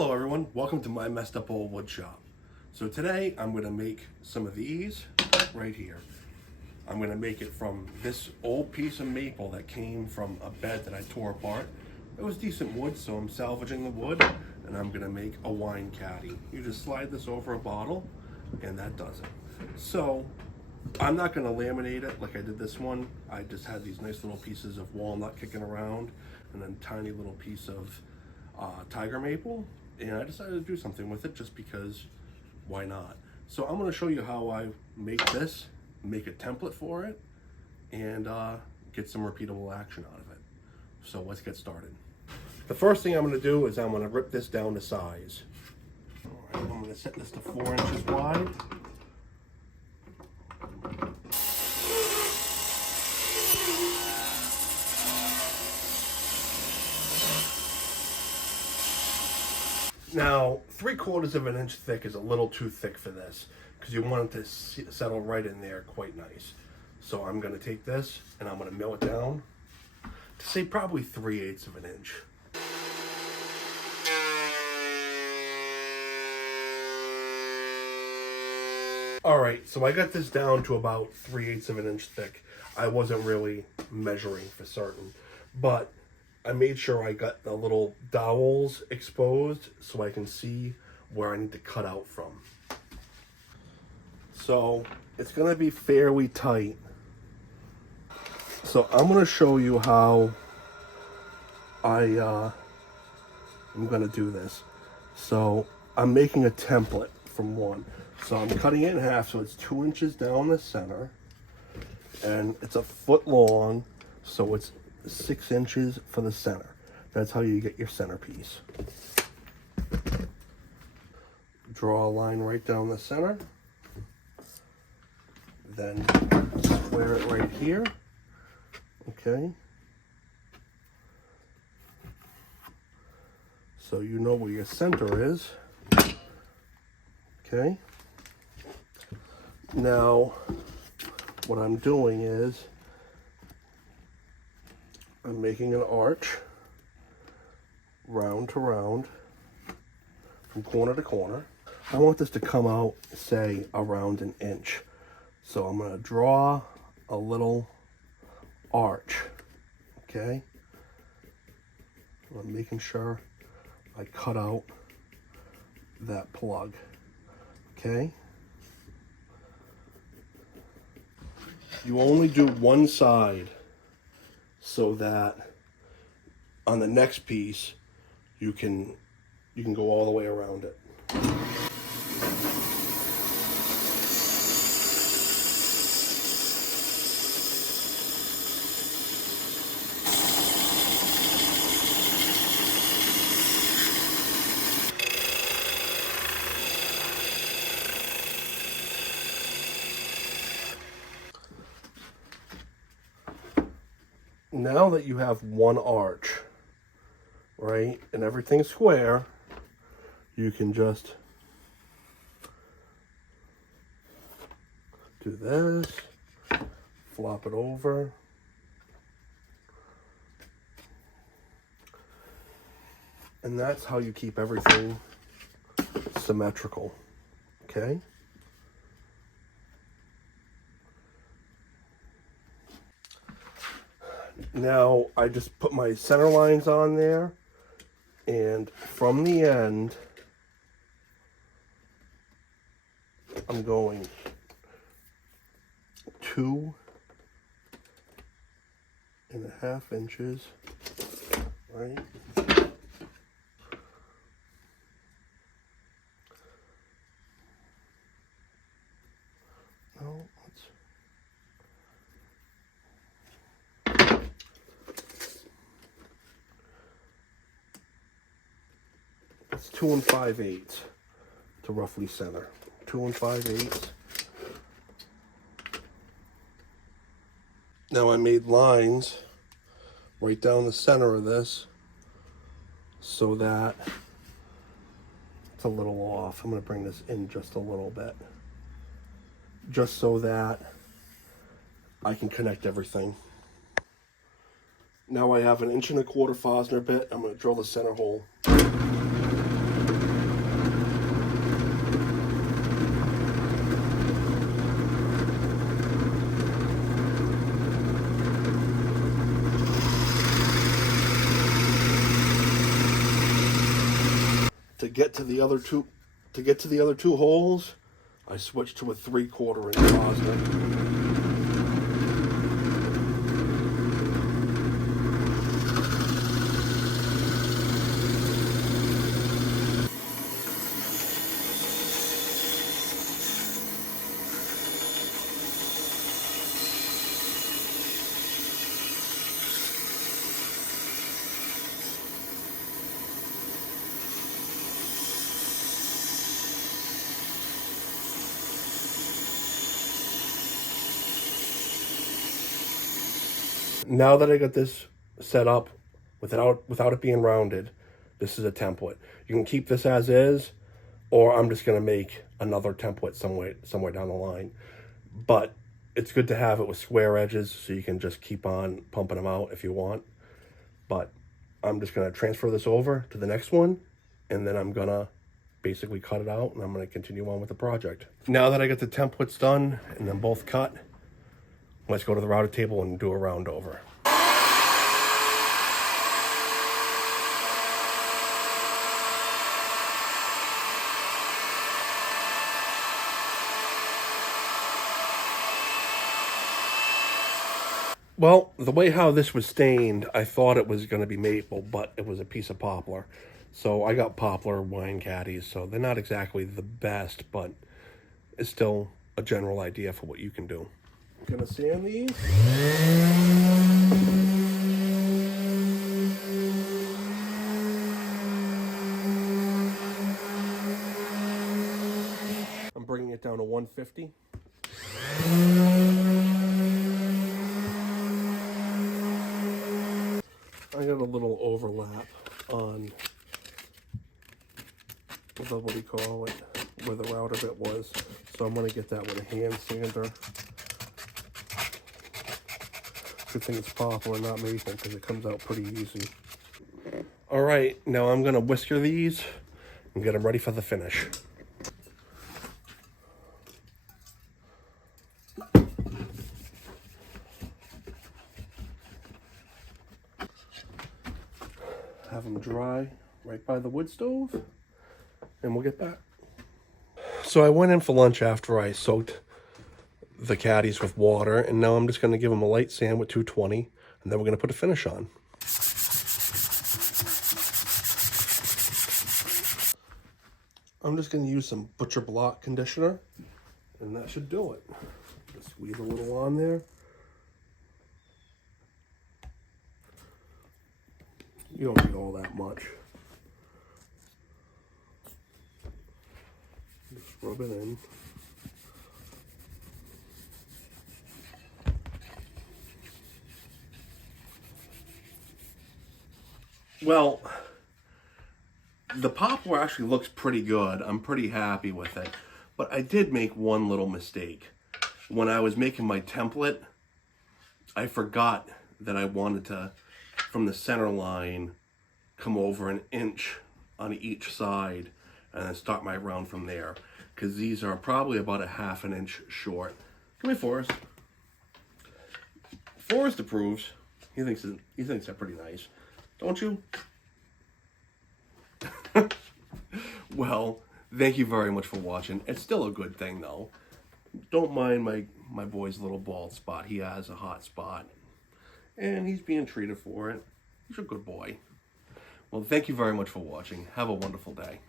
Hello everyone, welcome to my messed up old wood shop. So today I'm going to make some of these right here. I'm going to make it from this old piece of maple that came from a bed that I tore apart. It was decent wood, so I'm salvaging the wood and I'm going to make a wine caddy. You just slide this over a bottle and that does it. So I'm not going to laminate it like I did this one. I just had these nice little pieces of walnut kicking around and then tiny little piece of tiger maple, and I decided to do something with it just because why not. So I'm going to show you how I make this, make a template for it, and get some repeatable action out of it. So let's get started. The first thing I'm going to do is I'm going to rip this down to size. All right, I'm going to set this to 4 inches wide. Now, 3/4 of an inch thick is a little too thick for this because you want it to settle right in there quite nice. So I'm going to take this and I'm going to mill it down to say probably 3/8 of an inch. Alright, so I got this down to about 3/8 of an inch thick. I wasn't really measuring for certain, but I made sure I got the little dowels exposed so I can see where I need to cut out from. So it's going to be fairly tight. So I'm going to show you how I'm going to do this. So I'm making a template from one. So I'm cutting it in half so it's 2 inches down the center and it's a foot long, so it's 6 inches for the center. That's how you get your centerpiece. Draw a line right down the center, then square it right here. Okay, so you know where your center is. Okay, now what I'm doing is I'm making an arch round to round from corner to corner. I want this to come out, say, around an inch. So I'm going to draw a little arch, okay? I'm making sure I cut out that plug, okay? You only do one side, so that on the next piece you can go all the way around it. Now that you have one arch, right, and everything's square, you can just do this, flop it over, and that's how you keep everything symmetrical, okay? Now I just put my center lines on there, and from the end I'm going 2.5 inches, right? No, it's 2 5/8 to roughly center. 2 5/8. Now I made lines right down the center of this so that it's a little off. I'm going to bring this in just a little bit, just so that I can connect everything. Now I have an 1 1/4 Fosner bit. I'm going to drill the center hole. to get to the other two holes, I switched to a 3/4 inch positive. Now that I got this set up without it being rounded, this is a template. You can keep this as is, or I'm just gonna make another template somewhere down the line. But it's good to have it with square edges so you can just keep on pumping them out if you want. But I'm just gonna transfer this over to the next one, and then I'm gonna basically cut it out, and I'm gonna continue on with the project. Now that I got the templates done and then both cut, let's go to the router table and do a round over. Well, the way how this was stained, I thought it was going to be maple, but it was a piece of poplar. So I got poplar wine caddies, so they're not exactly the best, but it's still a general idea for what you can do. I'm gonna sand these. I'm bringing it down to 150. I got a little overlap on what do you call it, where the router bit was, so I'm gonna get that with a hand sander. Good thing it's poplar, not maple, because it comes out pretty easy. All right, now I'm gonna whisker these and get them ready for the finish. Have them dry right by the wood stove, and we'll get back. So I went in for lunch after I soaked the caddies with water, and now I'm just going to give them a light sand with 220, and then we're going to put a finish on. I'm just going to use some butcher block conditioner, and that should do it. Just squeeze a little on there. You don't need all that much. Just rub it in. Well, the poplar actually looks pretty good. I'm pretty happy with it. But I did make one little mistake. When I was making my template, I forgot that I wanted to, from the center line, come over 1 inch on each side and then start my round from there. Because these are probably about 1/2 inch short. Come here, Forrest. Forrest approves. He thinks they're pretty nice. Don't you? Well, thank you very much for watching. It's still a good thing, though. Don't mind my boy's little bald spot. He has a hot spot, and he's being treated for it. He's a good boy. Well, thank you very much for watching. Have a wonderful day.